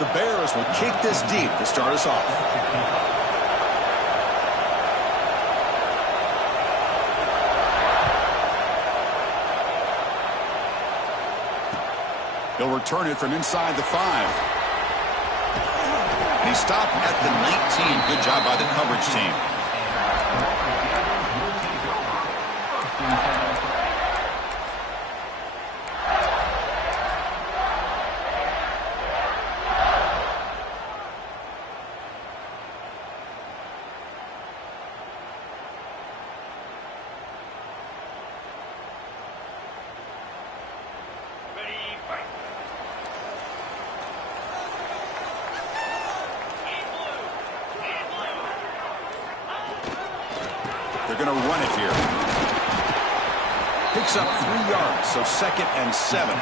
The Bears will kick this deep to start us off. He'll return it from inside the 5. And he stopped at the 19. Good job by the coverage team. They're going to run it here. Picks up 3 yards, so 2nd and 7.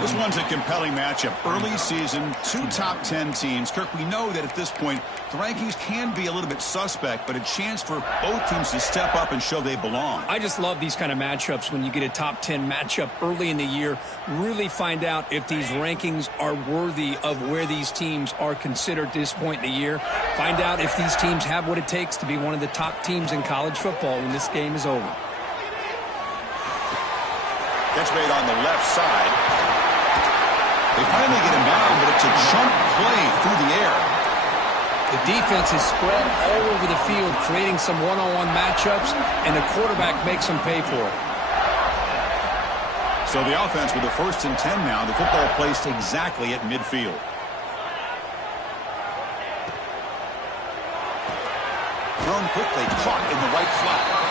This one's a compelling matchup. Early season, 2 top 10 teams. Kirk, we know that at this point, the rankings can be a little bit suspect, but a chance for both teams to step up and show they belong. I just love these kind of matchups when you get a top 10 matchup early in the year. Really find out if these rankings are worthy of where these teams are considered at this point in the year. Find out if these teams have what it takes to be one of the top teams in college football when this game is over. Catch made on the left side. They finally get him down, but it's a jump play through the air. The defense is spread all over the field, creating some one-on-one matchups, and the quarterback makes them pay for it. So the offense with a 1st and 10 now. The football placed exactly at midfield. Thrown quickly, caught in the right flat.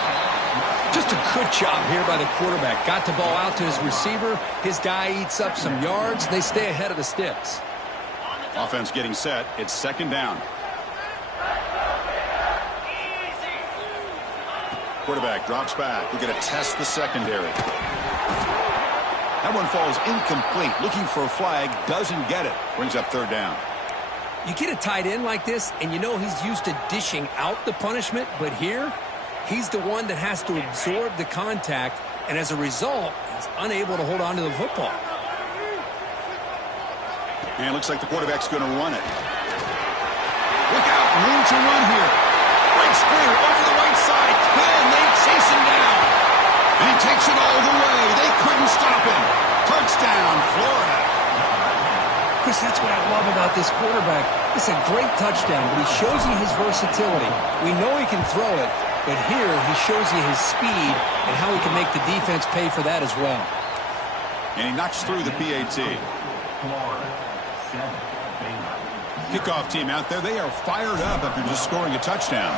Just a good job here by the quarterback. Got the ball out to his receiver. His guy eats up some yards. They stay ahead of the sticks. Offense getting set. It's 2nd down. Quarterback drops back. We're going to test the secondary. That one falls incomplete. Looking for a flag. Doesn't get it. Brings up 3rd down. You get a tight end like this, and you know he's used to dishing out the punishment, but here, he's the one that has to absorb the contact, and as a result, he's unable to hold on to the football. And it looks like the quarterback's going to run it. Look out, room to run here. Great screen over the right side. And they chase him down. And he takes it all the way. They couldn't stop him. Touchdown, Florida. Chris, that's what I love about this quarterback. It's a great touchdown, but he shows you his versatility. We know he can throw it, but here he shows you his speed and how he can make the defense pay for that as well. And he knocks through the PAT. Kickoff team out there. They are fired up after just scoring a touchdown.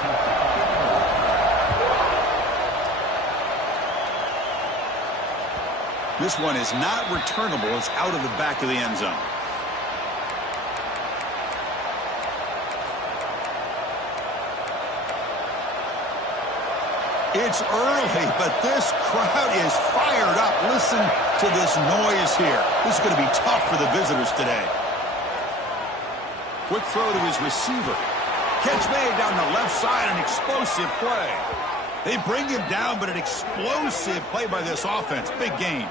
This one is not returnable. It's out of the back of the end zone. It's early, but this crowd is fired up. Listen to this noise here. This is going to be tough for the visitors today. Quick throw to his receiver. Catch made down the left side, an explosive play. They bring him down, but an explosive play by this offense. Big game.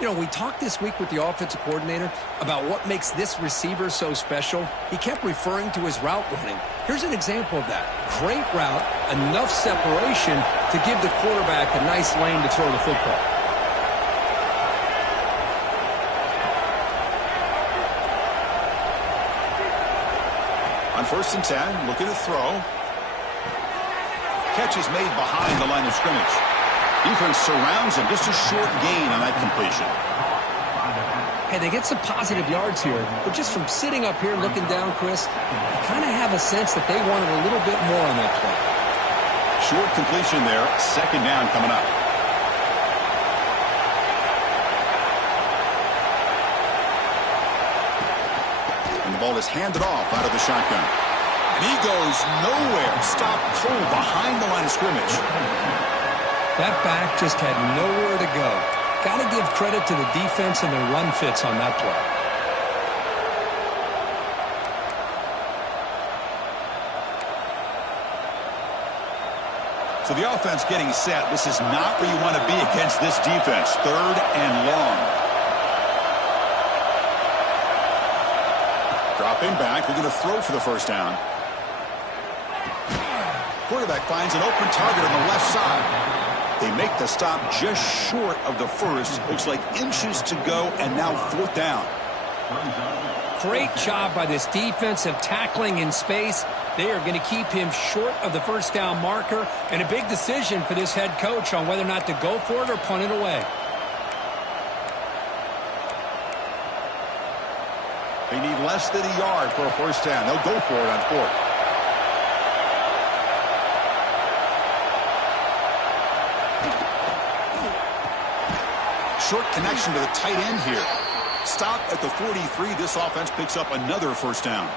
You know, we talked this week with the offensive coordinator about what makes this receiver so special. He kept referring to his route running. Here's an example of that. Great route, enough separation to give the quarterback a nice lane to throw the football. On 1st and 10, looking to throw. Catch is made behind the line of scrimmage. Defense surrounds him. Just a short gain on that completion. Hey, they get some positive yards here, but just from sitting up here looking down, Chris, you kind of have a sense that they wanted a little bit more on that play. Short completion there. 2nd down coming up. And the ball is handed off out of the shotgun. And he goes nowhere. Stopped cold behind the line of scrimmage. That back just had nowhere to go. Got to give credit to the defense and the run fits on that play. So the offense getting set. This is not where you want to be against this defense. 3rd and long. Dropping back, they're going to throw for the first down. Quarterback finds an open target on the left side. They make the stop just short of the first. Looks like inches to go, and now 4th down. Great job by this defensive tackling in space. They are going to keep him short of the first down marker, and a big decision for this head coach on whether or not to go for it or punt it away. They need less than a yard for a first down. They'll go for it on 4th. Short connection to the tight end here. Stop at the 43. This offense picks up another first down.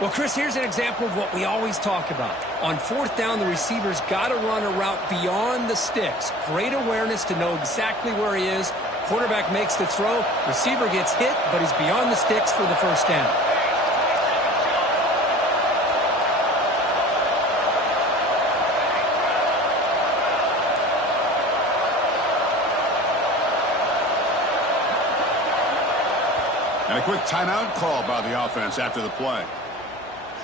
Well, Chris, here's an example of what we always talk about. On 4th down, the receiver's got to run a route beyond the sticks. Great awareness to know exactly where he is. Quarterback makes the throw. Receiver gets hit, but he's beyond the sticks for the first down. And a quick timeout call by the offense after the play.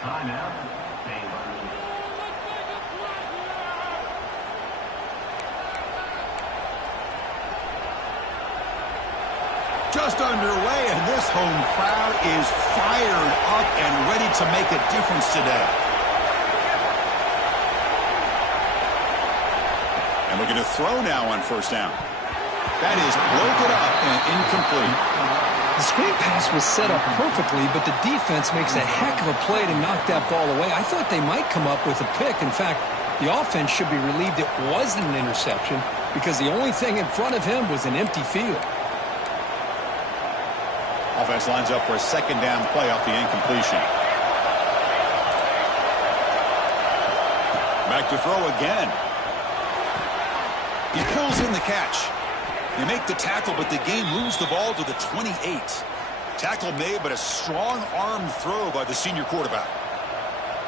Timeout, Baylor. Just underway, and this home crowd is fired up and ready to make a difference today. And looking to throw now on first down. That is broken up and incomplete. The screen pass was set up perfectly, but the defense makes a heck of a play to knock that ball away. I thought they might come up with a pick. In fact, the offense should be relieved it wasn't an interception because the only thing in front of him was an empty field. Offense lines up for a second down play off the incompletion. Back to throw again. He pulls in the catch. They make the tackle, but the game moves the ball to the 28. Tackle made, but a strong arm throw by the senior quarterback.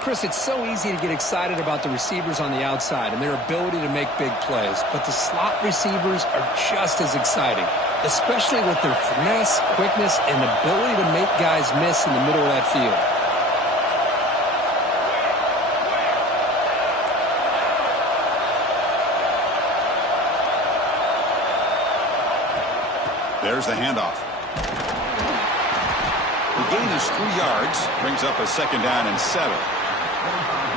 Chris, it's so easy to get excited about the receivers on the outside and their ability to make big plays, but the slot receivers are just as exciting, especially with their finesse, quickness, and ability to make guys miss in the middle of that field. There's the handoff. The gain is 3 yards, brings up a second down and 7.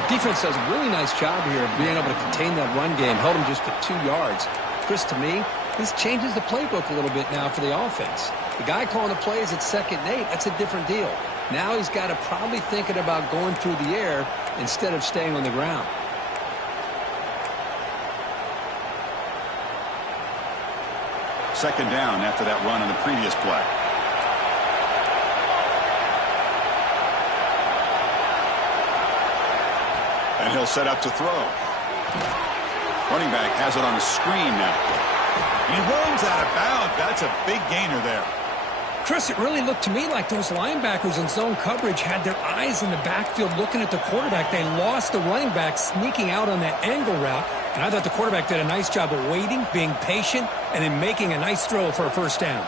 Defense does a really nice job here of being able to contain that run game, held him just to 2 yards. Chris, to me, this changes the playbook a little bit now for the offense. The guy calling the plays at 2nd and 8, that's a different deal. Now he's got to probably thinking about going through the air instead of staying on the ground. Second down after that run on the previous play. And he'll set up to throw. Running back has it on a screen now. He runs out of bounds. That's a big gainer there. Chris, it really looked to me like those linebackers in zone coverage had their eyes in the backfield looking at the quarterback. They lost the running back sneaking out on that angle route. And I thought the quarterback did a nice job of waiting, being patient, and then making a nice throw for a first down.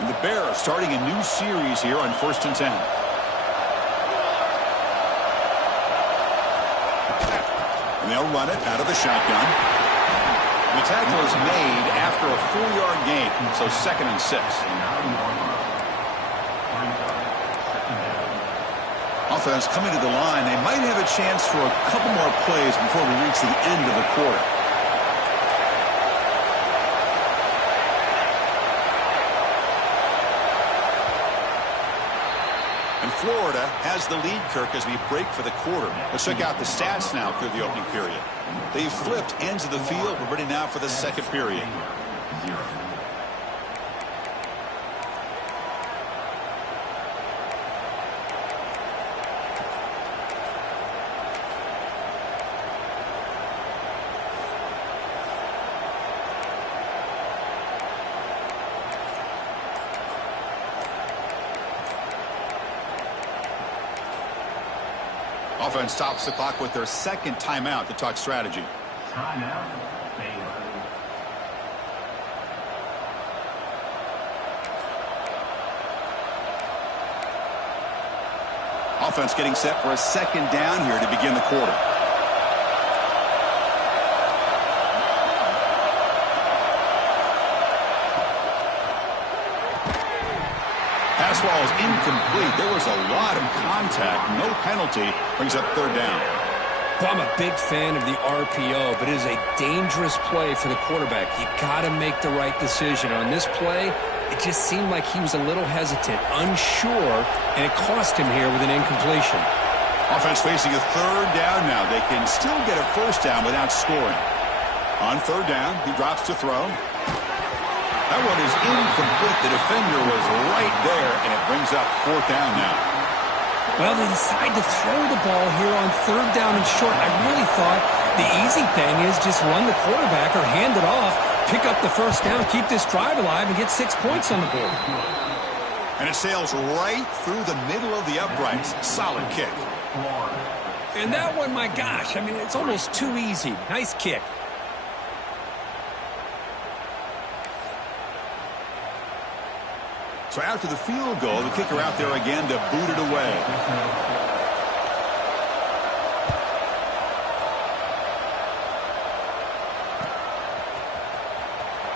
And the Bears starting a new series here on 1st and 10. And they'll run it out of the shotgun. And the tackle is made after a 4-yard gain, so 2nd and 6. Offense coming to the line. They might have a chance for a couple more plays before we reach the end of the quarter. And Florida has the lead, Kirk, as we break for the quarter. Let's check out the stats now through the opening period. They've flipped ends of the field. We're ready now for the second period. Offense stops the clock with their second timeout to talk strategy. Timeout, Baylor. Offense getting set for a second down here to begin the quarter. Pass ball is incomplete. There was a lot of contact. No penalty. Brings up third down. Well, I'm a big fan of the RPO, but it is a dangerous play for the quarterback. You got to make the right decision. On this play, it just seemed like he was a little hesitant, unsure, and it cost him here with an incompletion. Offense facing a third down now. They can still get a first down without scoring. On third down, he drops to throw. That one is incomplete. The defender was right there, and it brings up fourth down now. Well, they decide to throw the ball here on third down and short. I really thought the easy thing is just run the quarterback or hand it off, pick up the first down, keep this drive alive, and get 6 points on the board. And it sails right through the middle of the uprights. Solid kick. And that one, my gosh, I mean, it's almost too easy. Nice kick. So after the field goal, the kicker out there again to boot it away.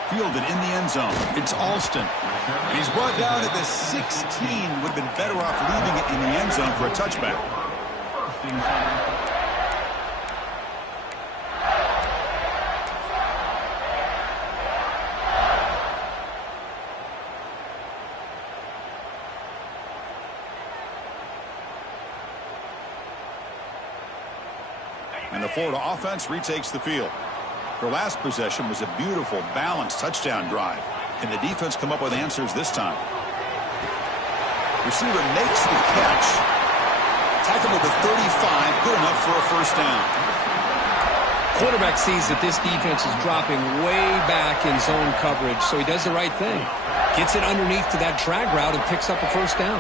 Fielded in the end zone. It's Alston. And he's brought down at the 16. Would have been better off leaving it in the end zone for a touchback. And the Florida offense retakes the field. Their last possession was a beautiful, balanced touchdown drive. Can the defense come up with answers this time? Receiver makes the catch. Tackle at the 35, good enough for a first down. Quarterback sees that this defense is dropping way back in zone coverage, so he does the right thing. Gets it underneath to that drag route and picks up a first down.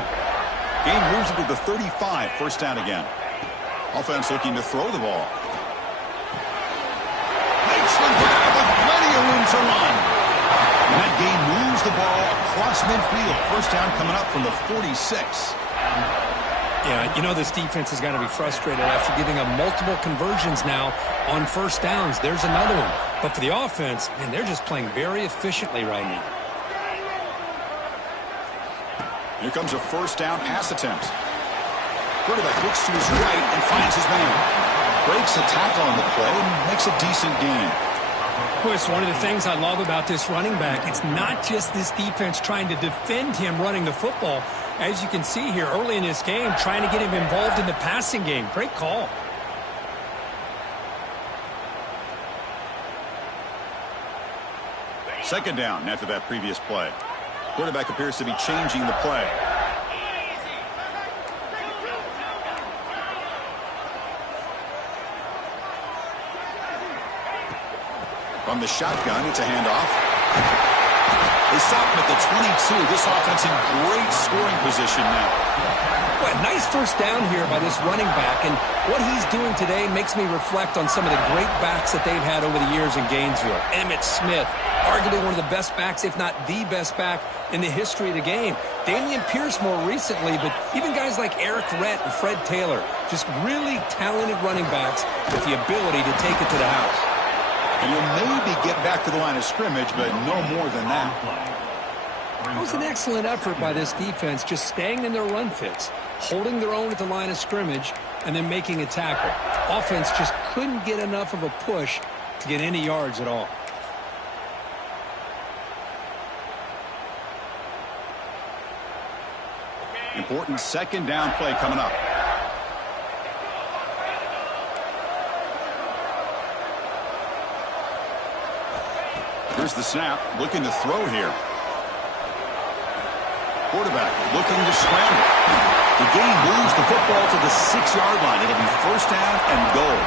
Game moves it to the 35, first down again. Offense looking to throw the ball. Makes the grab with plenty of room to run. And that game moves the ball across midfield. First down coming up from the 46. Yeah, you know this defense has got to be frustrated after giving up multiple conversions now on first downs. There's another one. But for the offense, man, they're just playing very efficiently right now. Here comes a first down pass attempt. Quarterback looks to his right and finds his man. Breaks a tackle on the play and makes a decent gain. Boy, it's one of the things I love about this running back. It's not just this defense trying to defend him running the football. As you can see here early in this game, trying to get him involved in the passing game. Great call. Second down after that previous play. Quarterback appears to be changing the play. From the shotgun, it's a handoff. They stop him at the 22. This offense in great scoring position now. Well, nice first down here by this running back, and what he's doing today makes me reflect on some of the great backs that they've had over the years in Gainesville. Emmitt Smith, arguably one of the best backs, if not the best back in the history of the game. Damian Pierce more recently, but even guys like Eric Rett and Fred Taylor, just really talented running backs with the ability to take it to the house. And you'll maybe get back to the line of scrimmage, but no more than that. It was an excellent effort by this defense, just staying in their run fits, holding their own at the line of scrimmage, and then making a tackle. Offense just couldn't get enough of a push to get any yards at all. Important second down play coming up. Here's the snap, looking to throw here. Quarterback looking to scramble. The game moves the football to the 6-yard line. It'll be first down and goal.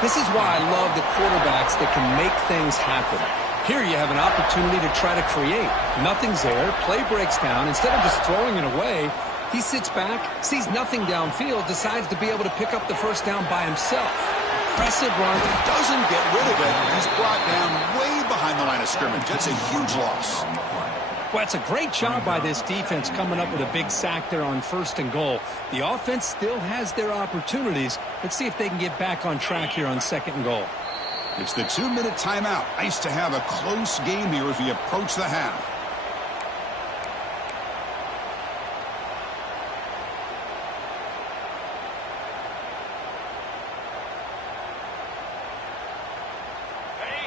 This is why I love the quarterbacks that can make things happen. Here you have an opportunity to try to create. Nothing's there. Play breaks down. Instead of just throwing it away, he sits back, sees nothing downfield, decides to be able to pick up the first down by himself. impressive run. Doesn't get rid of it. He's brought down way behind the line of scrimmage. That's a huge loss. Well, it's a great job by this defense coming up with a big sack there on 1st and goal. The offense still has their opportunities. Let's see if they can get back on track here on 2nd and goal. It's the 2-minute timeout. Nice to have a close game here as we approach the half.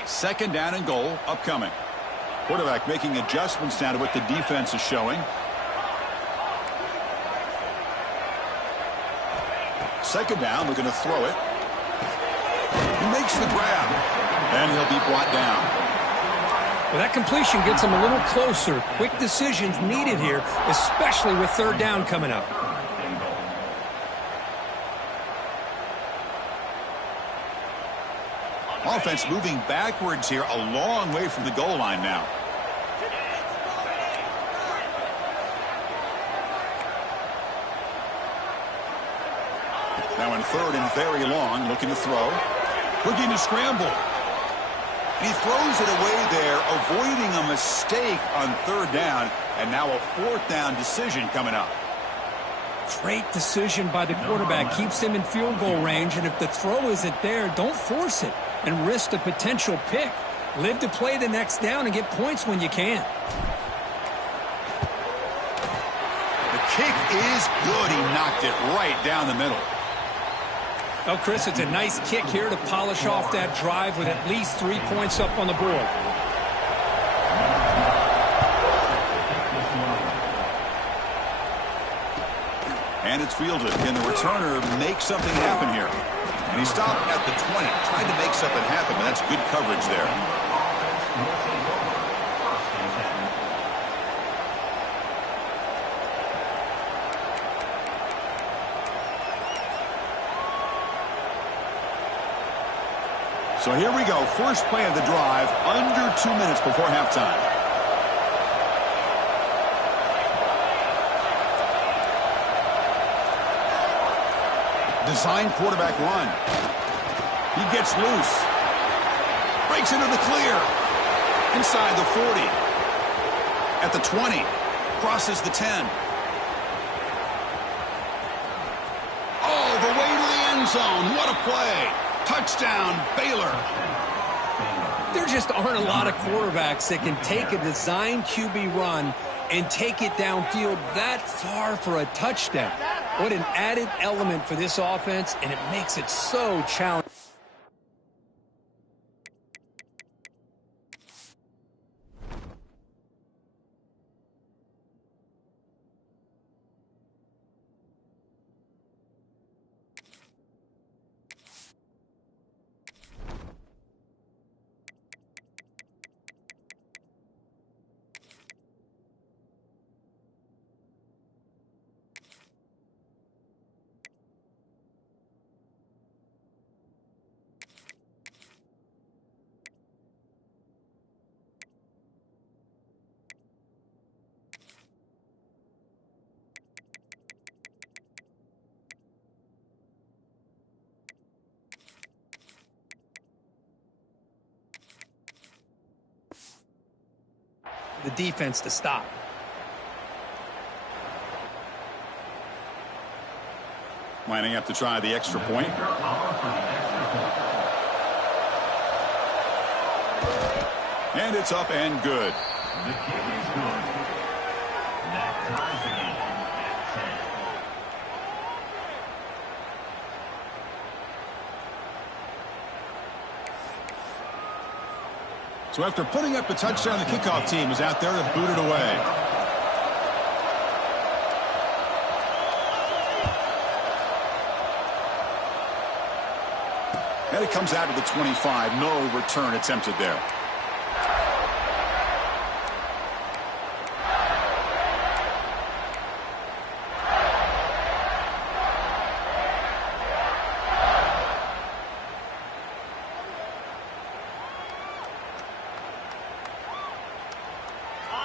Second down and goal upcoming. Quarterback making adjustments now to what the defense is showing. Second down, they're going to throw it. He makes the grab, and he'll be brought down. Well, that completion gets him a little closer. Quick decisions needed here, especially with 3rd down coming up. Offense moving backwards here, a long way from the goal line now. Now in 3rd and very long, looking to throw. Looking to scramble. And he throws it away there, avoiding a mistake on 3rd down, and now a 4th down decision coming up. Great decision by the quarterback. Keeps him in field goal range, and if the throw isn't there, don't force it and risk a potential pick. Live to play the next down and get points when you can. The kick is good. He knocked it right down the middle. Well, Chris, it's a nice kick here to polish off that drive with at least 3 points up on the board. And it's fielded. Can the returner make something happen here? And he stopped at the 20, trying to make something happen, but that's good coverage there. So here we go. First play of the drive, under 2 minutes before halftime. Design quarterback run. He gets loose. Breaks into the clear. Inside the 40. At the 20. Crosses the 10. All the way to the end zone. What a play. Touchdown, Baylor. There just aren't a lot of quarterbacks that can take a design QB run and take it downfield that far for a touchdown. What an added element for this offense, and it makes it so challenging. The defense to stop. Lining up to try the extra point. And it's up and good. The kick is good. That ties the game at 10. So after putting up a touchdown, the kickoff team is out there to boot it away. And it comes out to the 25. No return attempted there.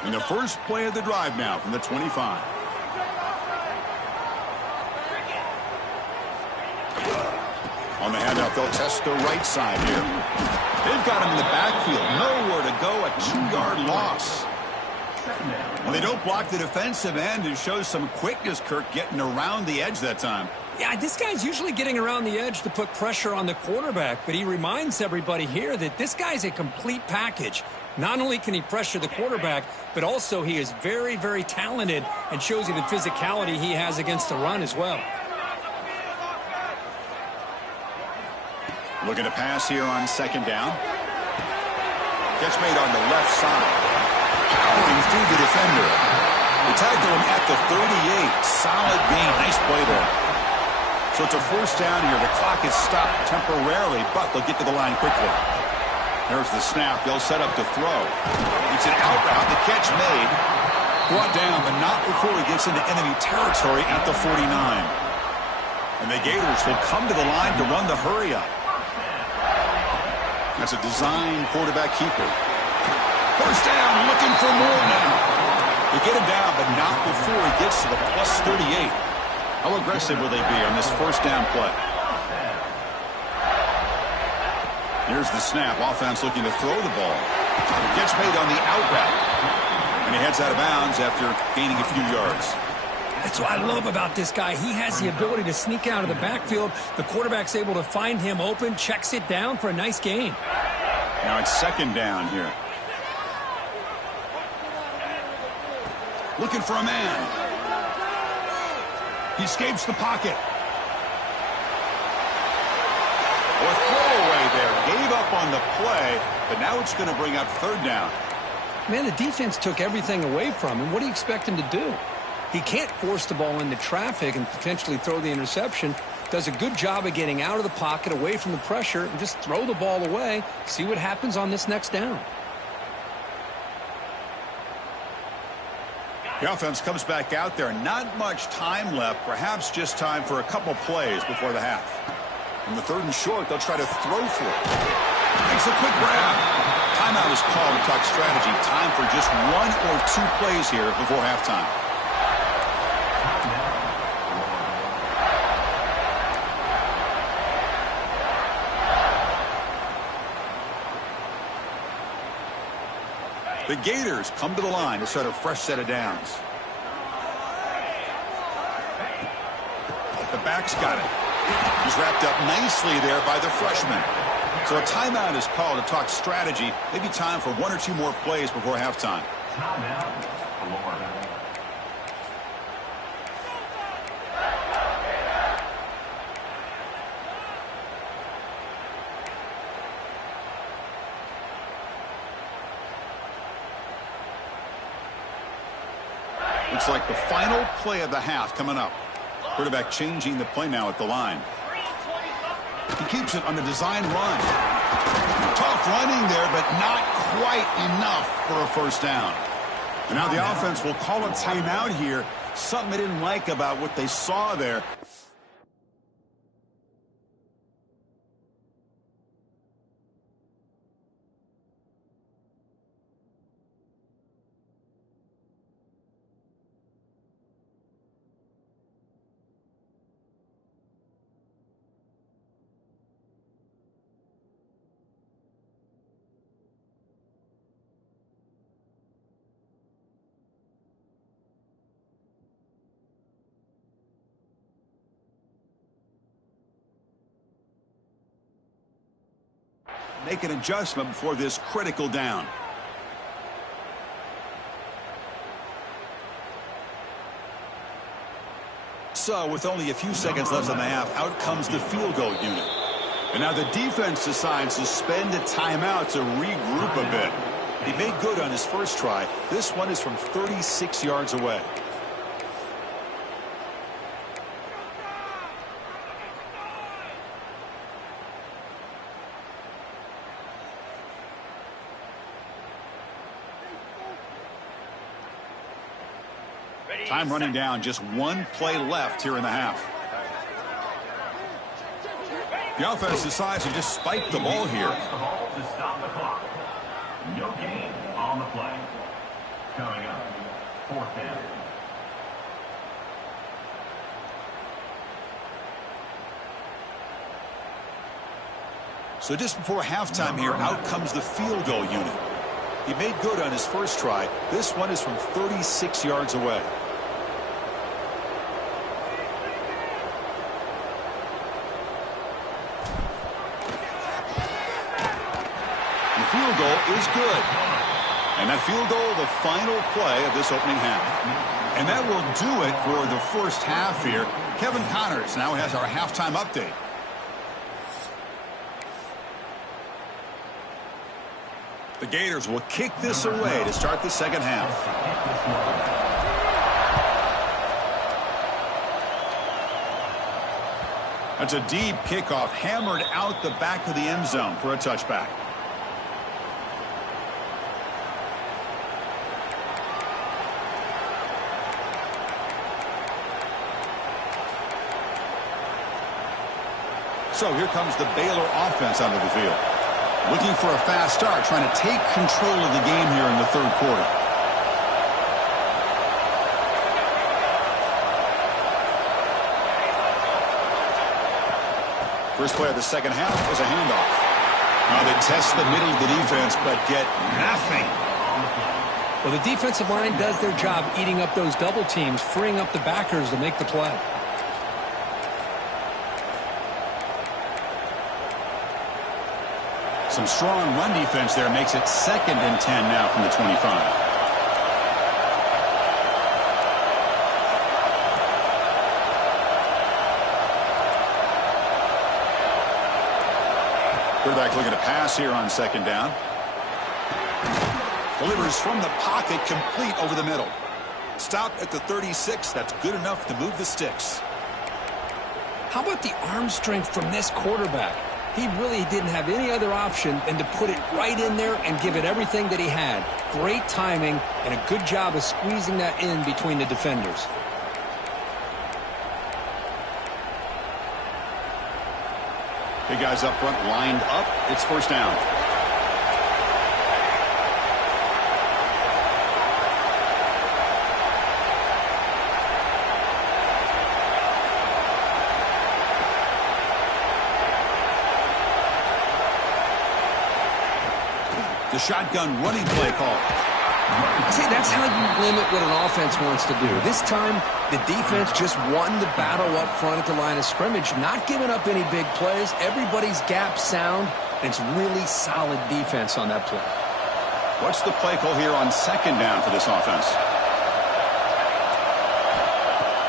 And the first play of the drive now from the 25. On the handoff, they'll test the right side here. They've got him in the backfield. Nowhere to go. A 2-yard loss. And they don't block the defensive end. It shows some quickness, Kirk, getting around the edge that time. Yeah, this guy's usually getting around the edge to put pressure on the quarterback, but he reminds everybody here that this guy's a complete package. Not only can he pressure the quarterback, but also he is very, very talented and shows you the physicality he has against the run as well. Looking to pass here on second down. Catch made on the left side. Powering through the defender. They tackle him at the 38. Solid gain. Nice play there. So it's a first down here. The clock is stopped temporarily, but they'll get to the line quickly. There's the snap. They'll set up to throw. It's an out route. The catch made. Brought down, but not before he gets into enemy territory at the 49. And the Gators will come to the line to run the hurry up. That's a design quarterback keeper. First down, looking for more now. They get him down, but not before he gets to the plus 38. How aggressive will they be on this first down play? Here's the snap. Offense looking to throw the ball. Gets made on the out route. And he heads out of bounds after gaining a few yards. That's what I love about this guy. He has the ability to sneak out of the backfield. The quarterback's able to find him open, checks it down for a nice gain. Now it's second down here. Looking for a man. He escapes the pocket. Or throwaway there. Gave up on the play, but now it's going to bring up third down. Man, the defense took everything away from him. What do you expect him to do? He can't force the ball into traffic and potentially throw the interception. Does a good job of getting out of the pocket, away from the pressure, and just throw the ball away. See what happens on this next down. The offense comes back out there. Not much time left. Perhaps just time for a couple plays before the half. On the third and short, they'll try to throw for it. Makes a quick grab. Timeout is called to talk strategy. Time for just 1 or 2 plays here before halftime. The Gators come to the line to start a fresh set of downs. The back's got it. He's wrapped up nicely there by the freshman. So a timeout is called to talk strategy. Maybe time for 1 or 2 more plays before halftime. Timeout, Florida. Looks like the final play of the half coming up. Quarterback changing the play now at the line. He keeps it on the design run. Tough running there, but not quite enough for a first down. And now the offense will call a timeout here. Something they didn't like about what they saw there. Make an adjustment before this critical down. So with only a few seconds left in the half, out comes the field goal unit. And now the defense decides to spend a timeout to regroup a bit. He made good on his first try. This one is from 36 yards away. Time running down, just 1 play left here in the half. The offense decides to just spike the ball here. The ball to stop the clock. No gain on the play. Coming up, 4th down. So just before halftime here, out comes the field goal unit. He made good on his first try. This one is from 36 yards away. The field goal is good. And that field goal, the final play of this opening half. And that will do it for the first half here. Kevin Connors now has our halftime update. The Gators will kick this away to start the second half. That's a deep kickoff, hammered out the back of the end zone for a touchback. So here comes the Baylor offense onto the field. Looking for a fast start, trying to take control of the game here in the third quarter. First play of the second half is a handoff. Now they test the middle of the defense, but get nothing. Well, the defensive line does their job eating up those double teams, freeing up the backers to make the play. Some strong run defense there makes it 2nd and 10 now from the 25. Quarterback looking to pass here on 2nd down. Delivers from the pocket, complete over the middle. Stop at the 36. That's good enough to move the sticks. How about the arm strength from this quarterback? He really didn't have any other option than to put it right in there and give it everything that he had. Great timing and a good job of squeezing that in between the defenders. Big guys up front lined up. It's first down. The shotgun running play call. See, that's how you limit what an offense wants to do. This time, the defense just won the battle up front at the line of scrimmage, not giving up any big plays. Everybody's gap sound, and it's really solid defense on that play. What's the play call here on 2nd down for this offense?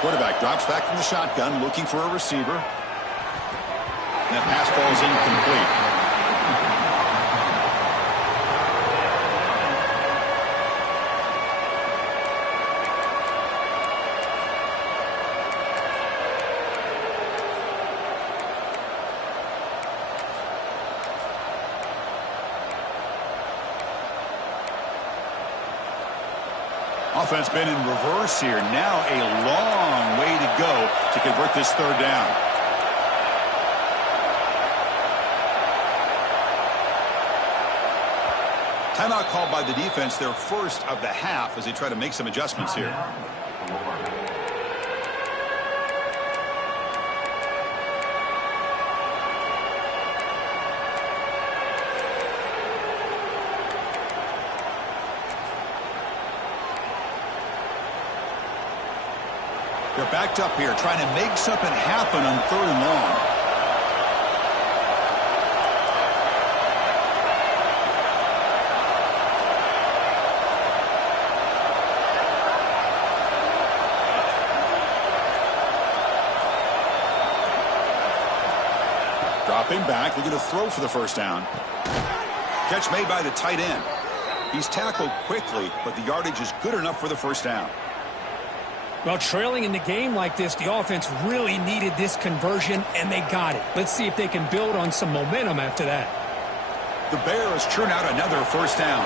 Quarterback drops back from the shotgun, looking for a receiver. And that pass falls incomplete. Offense been in reverse here. Now a long way to go to convert this 3rd down. Timeout called by the defense, their first of the half, as they try to make some adjustments here. They're backed up here, trying to make something happen on 3rd and long. Dropping back, looking to throw for the first down. Catch made by the tight end. He's tackled quickly, but the yardage is good enough for the first down. Well, trailing in the game like this, the offense really needed this conversion, and they got it. Let's see if they can build on some momentum after that. The Bears churn out another first down.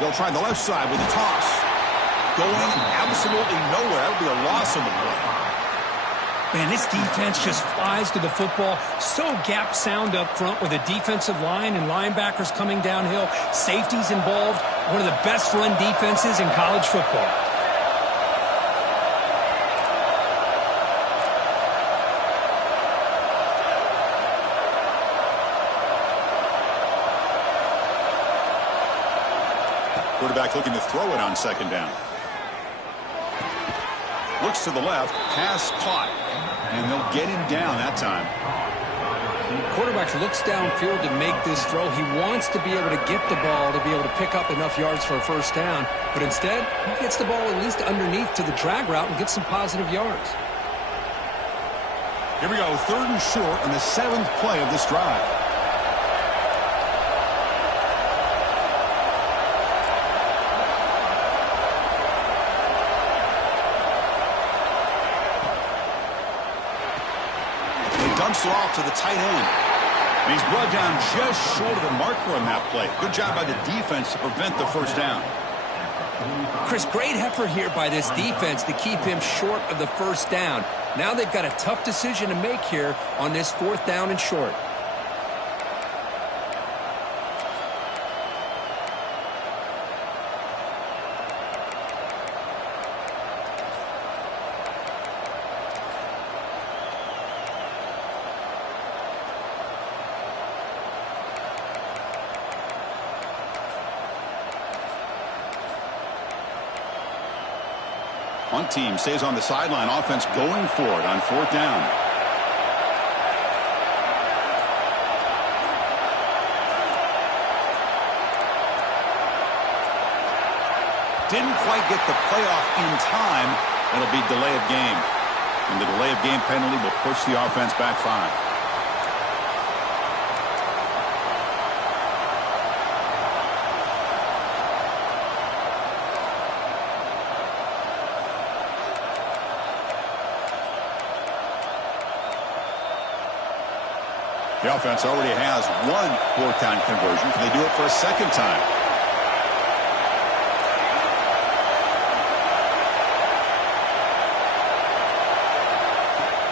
They'll try the left side with a toss. Going absolutely nowhere. That'll be a loss on the play. Man, this defense just flies to the football. So gap sound up front with a defensive line and linebackers coming downhill. Safeties involved. one of the best run defenses in college football. Quarterback looking to throw it on second down. Looks to the left, pass caught, and they'll get him down that time. Quarterback looks downfield to make this throw. He wants to be able to get the ball to be able to pick up enough yards for a first down, but instead, he gets the ball at least underneath to the drag route and gets some positive yards. Here we go, 3rd and short on the 7th play of this drive. Dumps it off to the tight end. And he's brought down just short of the marker on that play. Good job by the defense to prevent the first down. Chris, great effort here by this defense to keep him short of the first down. Now they've got a tough decision to make here on this 4th down and short. One team stays on the sideline. Offense going for it on 4th down. Didn't quite get the playoff in time. It'll be delay of game. And the delay of game penalty will push the offense back 5. The offense already has one 4th down conversion. Can they do it for a second time?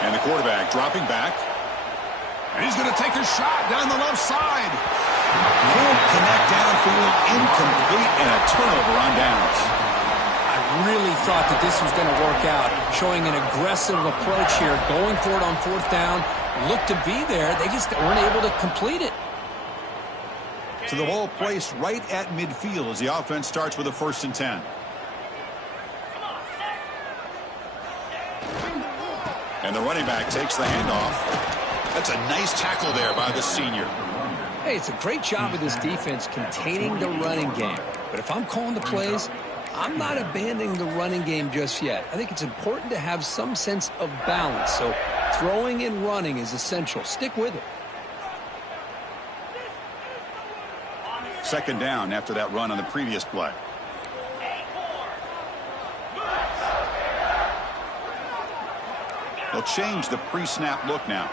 And the quarterback dropping back. And he's going to take a shot down the left side. Can't connect downfield, incomplete, and a turnover on downs. I really thought that this was going to work out, showing an aggressive approach here, going for it on 4th down. Looked to be there. They just weren't able to complete it. So the ball placed right at midfield as the offense starts with a 1st and 10. And the running back takes the handoff. That's a nice tackle there by the senior. Hey, it's a great job of this defense containing the running game. But if I'm calling the plays, I'm not abandoning the running game just yet. I think it's important to have some sense of balance. So throwing and running is essential. Stick with it. 2nd down after that run on the previous play. They'll change the pre-snap look now.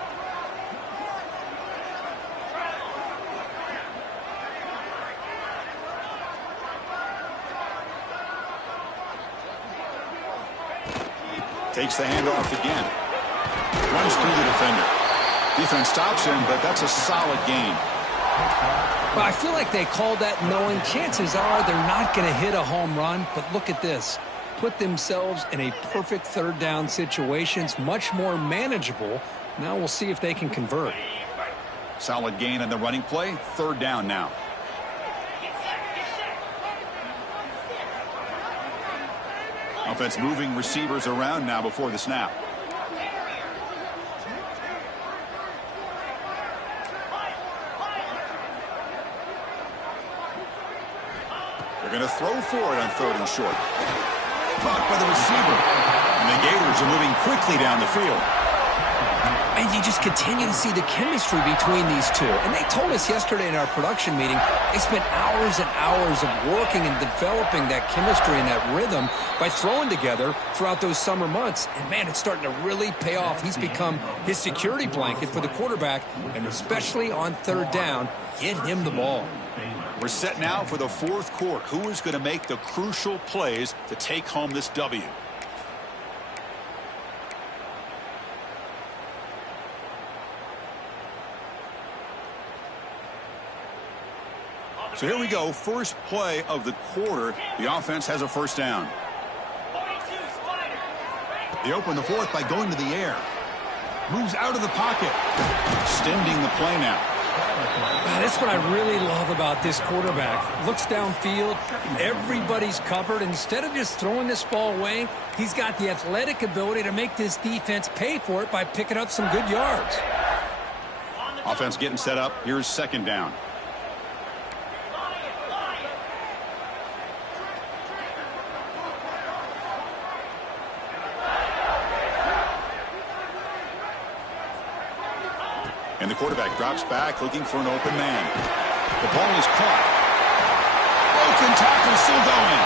Takes the handoff again. Runs through the defender. Defense stops him, but that's a solid gain. Well, I feel like they called that knowing chances are they're not going to hit a home run. But look at this. Put themselves in a perfect 3rd down situation. It's much more manageable. Now we'll see if they can convert. Solid gain on the running play. 3rd down now. Offense moving receivers around now before the snap. They're going to throw for it on 3rd and short. Caught by the receiver. And the Gators are moving quickly down the field. And you just continue to see the chemistry between these two. And they told us yesterday in our production meeting, they spent hours and hours of working and developing that chemistry and that rhythm by throwing together throughout those summer months. And, man, it's starting to really pay off. He's become his security blanket for the quarterback, and especially on 3rd down, get him the ball. We're set now for the 4th quarter. Who is going to make the crucial plays to take home this W? So here we go. First play of the quarter. The offense has a first down. They open the fourth by going to the air. Moves out of the pocket. Extending the play now. That's what I really love about this quarterback. Looks downfield. Everybody's covered. Instead of just throwing this ball away, he's got the athletic ability to make this defense pay for it by picking up some good yards. Offense getting set up. Here's second down. And the quarterback drops back looking for an open man. The ball is caught. Broken tackle still going.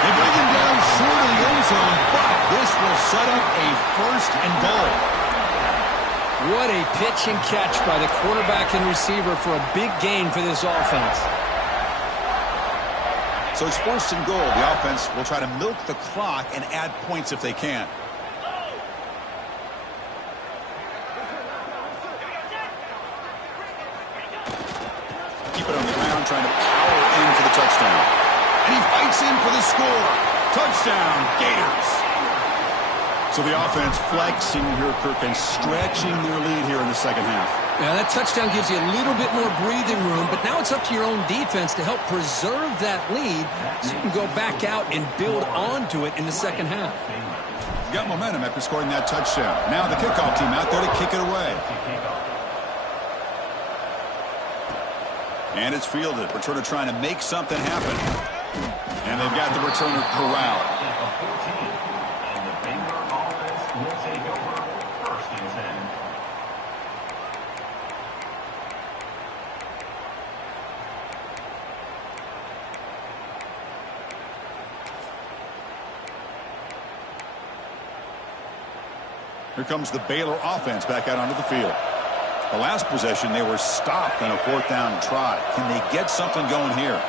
They bring him down short of the end zone, but this will set up a first and goal. What a pitch and catch by the quarterback and receiver for a big gain for this offense. So it's first and goal. The offense will try to milk the clock and add points if they can. Keep it on the ground, trying to power in for the touchdown. And he fights in for the score. Touchdown, Gators. So the offense flexing here, Kirk, and stretching their lead here in the second half. Yeah, that touchdown gives you a little bit more breathing room, but now it's up to your own defense to help preserve that lead so you can go back out and build onto it in the second half. You got momentum after scoring that touchdown. Now the kickoff team out there to kick it away. And it's fielded. Returner trying to make something happen. And they've got the returner corralled. And the Baylor offense will take over first and 10. Here comes the Baylor offense back out onto the field. The last possession, they were stopped on a fourth down try. Can they get something going here?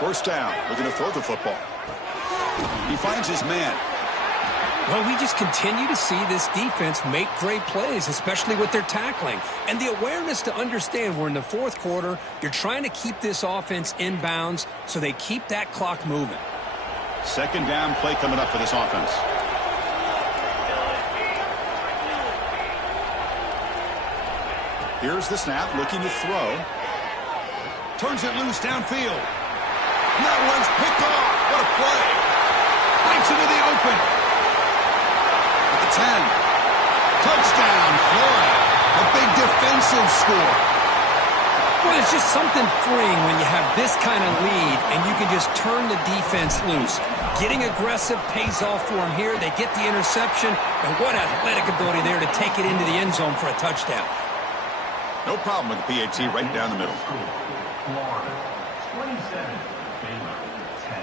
First down. Looking to throw the football. He finds his man. Well, we just continue to see this defense make great plays, especially with their tackling. And the awareness to understand we're in the fourth quarter, you're trying to keep this offense in bounds so they keep that clock moving. Second down play coming up for this offense. Here's the snap, looking to throw. Turns it loose downfield. And that one's picked off. What a play. Breaks into the open. 10. Touchdown, Florida. A big defensive score. Well, it's just something freeing when you have this kind of lead and you can just turn the defense loose. Getting aggressive pays off for them here. They get the interception, and what athletic ability there to take it into the end zone for a touchdown. No problem with the PAT right down the middle. Florida 27, Baylor 10.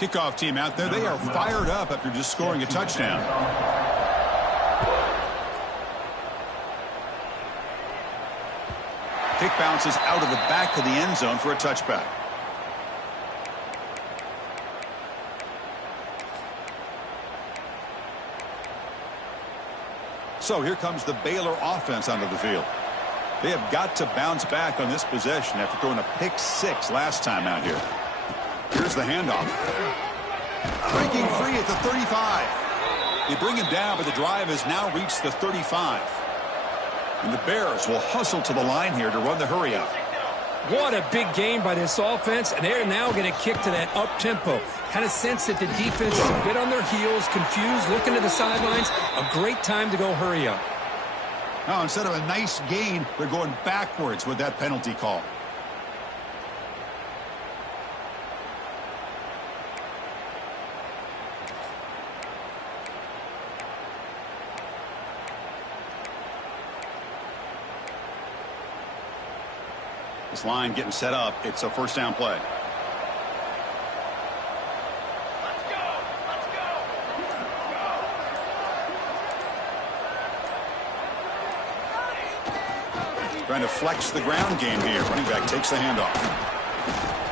Kickoff team out there. They are fired up after just scoring a touchdown. Kick bounces out of the back of the end zone for a touchback. So here comes the Baylor offense onto the field. They have got to bounce back on this possession after throwing a pick six last time out here. Here's the handoff. Breaking free at the 35. They bring him down, but the drive has now reached the 35. And the Bears will hustle to the line here to run the hurry up. What a big game by this offense, and they're now going to kick to that up-tempo. Kind of sense that the defense is a bit on their heels, confused, looking to the sidelines. A great time to go hurry up. Now, instead of a nice gain, they're going backwards with that penalty call. This line getting set up. It's a first down play. Trying trying to flex the ground game here. Running back takes the handoff.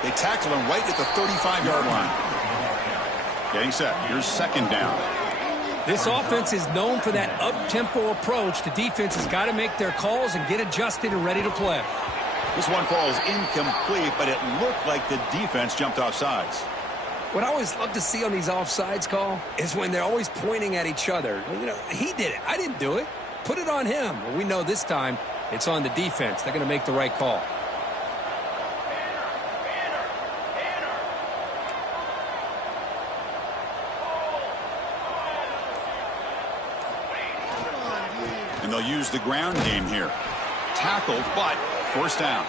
They tackle him right at the 35-yard line. Getting set. Here's second down. This offense is known for that up-tempo approach. The defense has got to make their calls and get adjusted and ready to play. This one falls incomplete, but it looked like the defense jumped off sides. What I always love to see on these offsides call is when they're always pointing at each other. You know, he did it. I didn't do it. Put it on him. Well, we know this time it's on the defense. They're going to make the right call. And they'll use the ground game here. Tackled, but first down.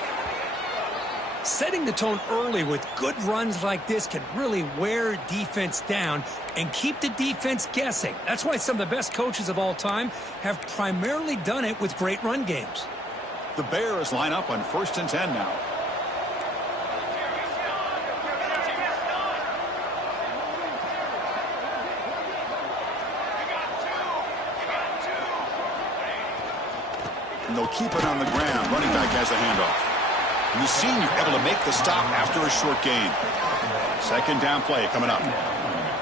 Setting the tone early with good runs like this can really wear defense down and keep the defense guessing. That's why some of the best coaches of all time have primarily done it with great run games. The Bears line up on 1st and 10 now. And they'll keep it on the ground. Running back has the handoff. And the senior able to make the stop after a short gain. Second down play coming up.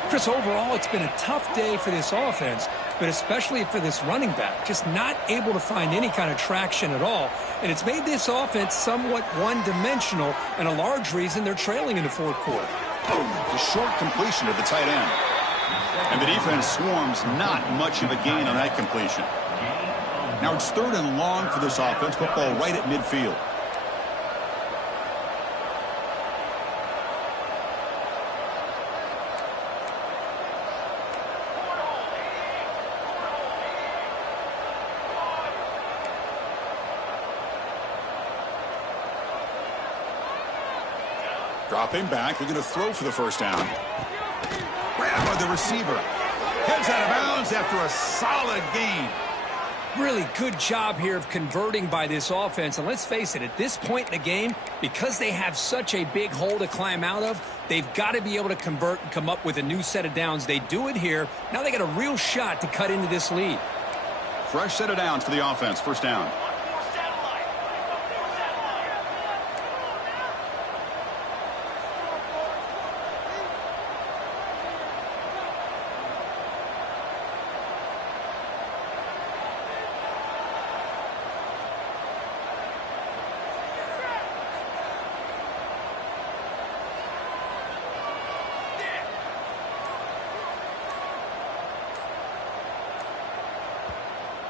Chris, overall, it's been a tough day for this offense, but especially for this running back. Just not able to find any kind of traction at all. And it's made this offense somewhat one-dimensional, and a large reason they're trailing in the fourth quarter. The short completion of the tight end. And the defense swarms not much of a gain on that completion. Now it's 3rd and long for this offense. Football right at midfield. Dropping back, looking to throw for the first down. Grab by the receiver. Heads out of bounds after a solid gain. Really good job here of converting by this offense. And let's face it, at this point in the game, because they have such a big hole to climb out of, they've got to be able to convert and come up with a new set of downs. They do it here. Now they got a real shot to cut into this lead. Fresh set of downs for the offense. First down.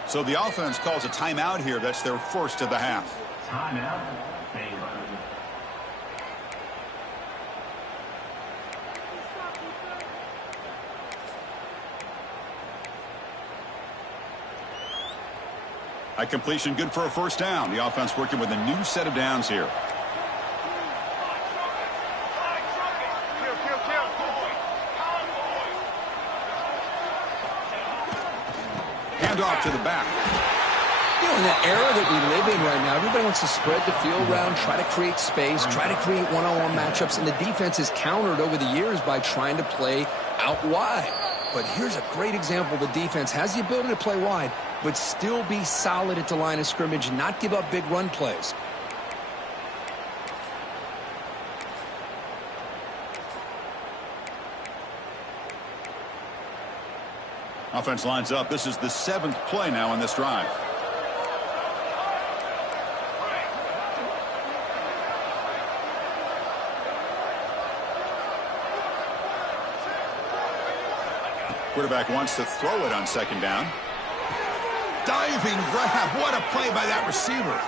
So the offense calls a timeout here. That's their first of the half. Timeout, Baylor. High completion, good for a first down. The offense working with a new set of downs here. Off to the back. You know, in the era that we live in right now, everybody wants to spread the field around, try to create space, try to create one-on-one matchups, and the defense is countered over the years by trying to play out wide. But here's a great example. The defense has the ability to play wide, but still be solid at the line of scrimmage and not give up big run plays. Offense lines up. This is the 7th play now in this drive. Quarterback wants to throw it on second down. Diving grab. What a play by that receiver.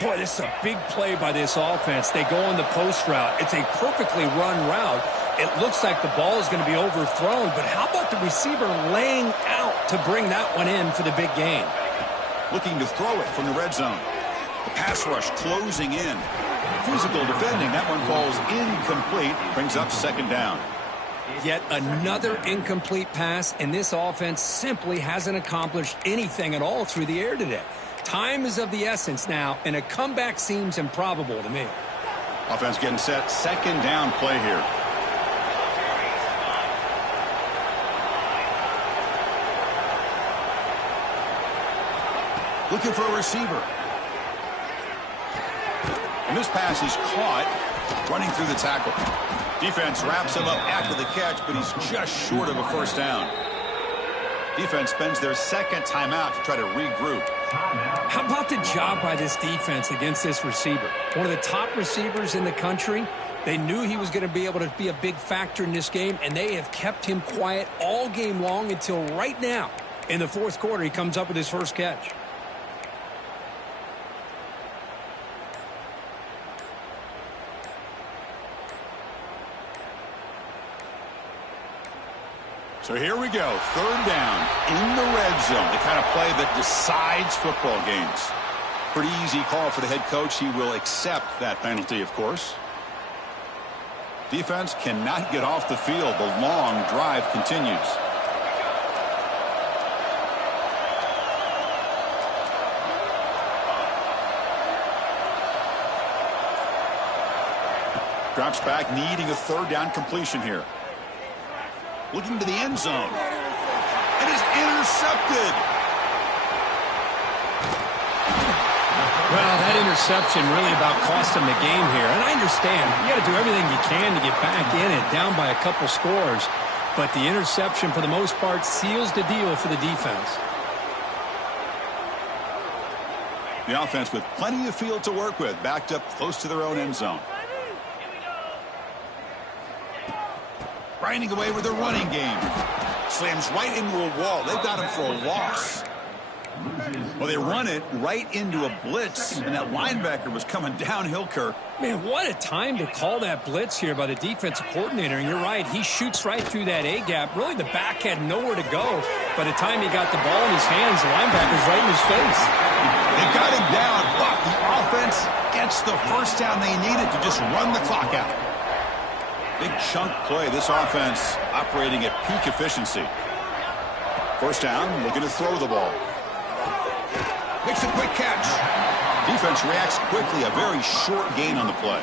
Boy, this is a big play by this offense. They go on the post route. It's a perfectly run route. It looks like the ball is going to be overthrown, but how about the receiver laying out to bring that one in for the big gain? Looking to throw it from the red zone. The pass rush closing in. Physical defending. That one falls incomplete. Brings up second down. Yet another incomplete pass, and this offense simply hasn't accomplished anything at all through the air today. Time is of the essence now, and a comeback seems improbable to me. Offense getting set. Second down play here. Looking for a receiver. And this pass is caught running through the tackle. Defense wraps him up after the catch, but he's just short of a first down. Defense spends their second timeout to try to regroup. How about the job by this defense against this receiver? One of the top receivers in the country. They knew he was going to be able to be a big factor in this game, and they have kept him quiet all game long until right now. In the fourth quarter, he comes up with his first catch. So here we go, third down in the red zone, the kind of play that decides football games. Pretty easy call for the head coach. He will accept that penalty, of course. Defense cannot get off the field. The long drive continues. Drops back, needing a third down completion here. Looking to the end zone. It is intercepted. Well, that interception really about cost him the game here. And I understand. You got to do everything you can to get back in it, down by a couple scores. But the interception, for the most part, seals the deal for the defense. The offense with plenty of field to work with, backed up close to their own end zone. Grinding away with their running game. Slams right into a wall. They've got him for a loss. Well, they run it right into a blitz, and that linebacker was coming downhill, Kirk. Man, what a time to call that blitz here by the defensive coordinator. And you're right, he shoots right through that A-gap. Really, the back had nowhere to go. By the time he got the ball in his hands, the linebacker's right in his face. They got him down, but the offense gets the first down they needed to just run the clock out. Big chunk play. This offense operating at peak efficiency. First down, looking to throw the ball. Makes a quick catch. Defense reacts quickly. A very short gain on the play.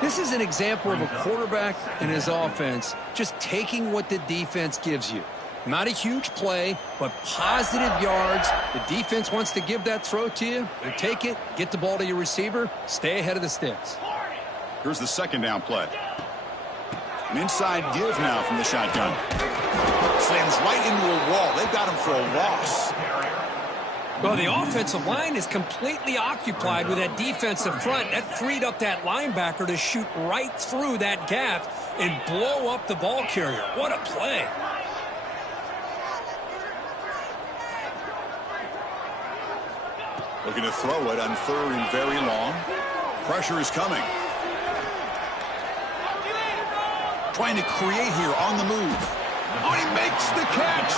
This is an example of a quarterback and his offense just taking what the defense gives you. Not a huge play, but positive yards. The defense wants to give that throw to you. You take it, get the ball to your receiver, stay ahead of the sticks. Here's the second down play. An inside give now from the shotgun. Slams right into a wall. They've got him for a loss. Well, the offensive line is completely occupied with that defensive front. That freed up that linebacker to shoot right through that gap and blow up the ball carrier. What a play. Looking to throw it on third and very long. Pressure is coming. Trying to create here on the move. Oh, he makes the catch.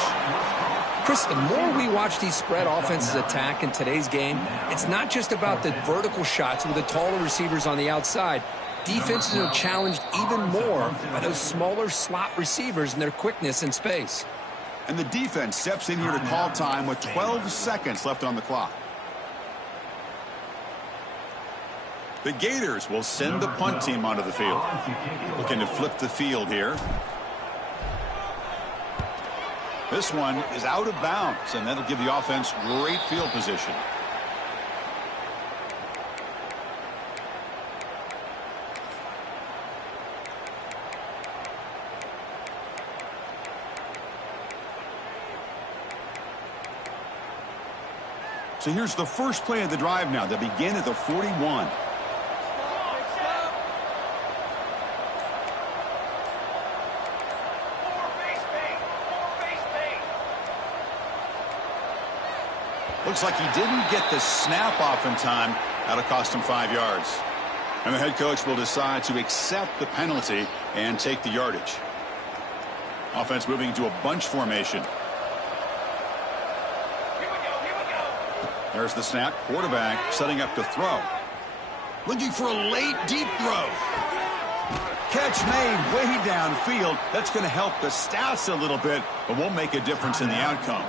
Chris, the more we watch these spread offenses attack in today's game, it's not just about the vertical shots with the taller receivers on the outside. Defenses are challenged even more by those smaller slot receivers and their quickness in space. And the defense steps in here to call time with 12 seconds left on the clock. The Gators will send the punt team onto the field. Looking to flip the field here. This one is out of bounds, and that'll give the offense great field position. So here's the first play of the drive now. They begin at the 41. Looks like he didn't get the snap off in time. That'll cost him 5 yards. And the head coach will decide to accept the penalty and take the yardage. Offense moving into a bunch formation. There's the snap. Quarterback setting up to throw. Looking for a late deep throw. Catch made way downfield. That's going to help the stats a little bit, but won't make a difference in the outcome.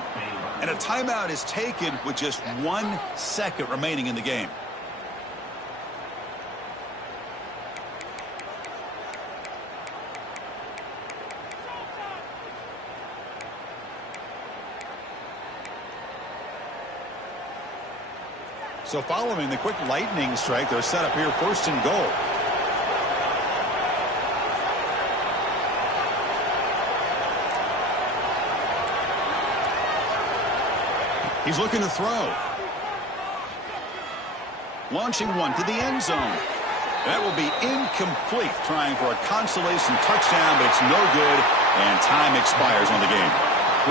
And a timeout is taken with just 1 second remaining in the game. So following the quick lightning strike, they're set up here 1st and goal. He's looking to throw. Launching one to the end zone. That will be incomplete, trying for a consolation touchdown, but it's no good, and time expires on the game.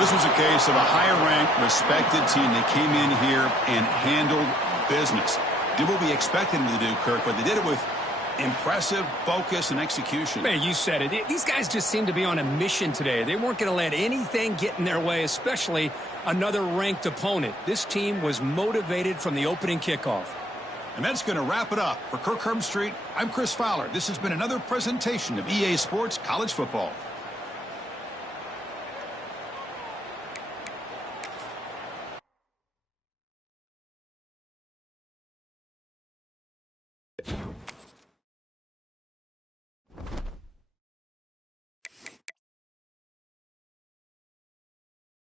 This was a case of a higher-ranked, respected team that came in here and handled business. Did what we expected them to do, Kirk, but they did it with impressive focus and execution. Man, you said it. These guys just seem to be on a mission today. They weren't going to let anything get in their way, especially another ranked opponent. This team was motivated from the opening kickoff. And that's going to wrap it up. For Kirk Herbstreit, I'm Chris Fowler. This has been another presentation of EA Sports College Football.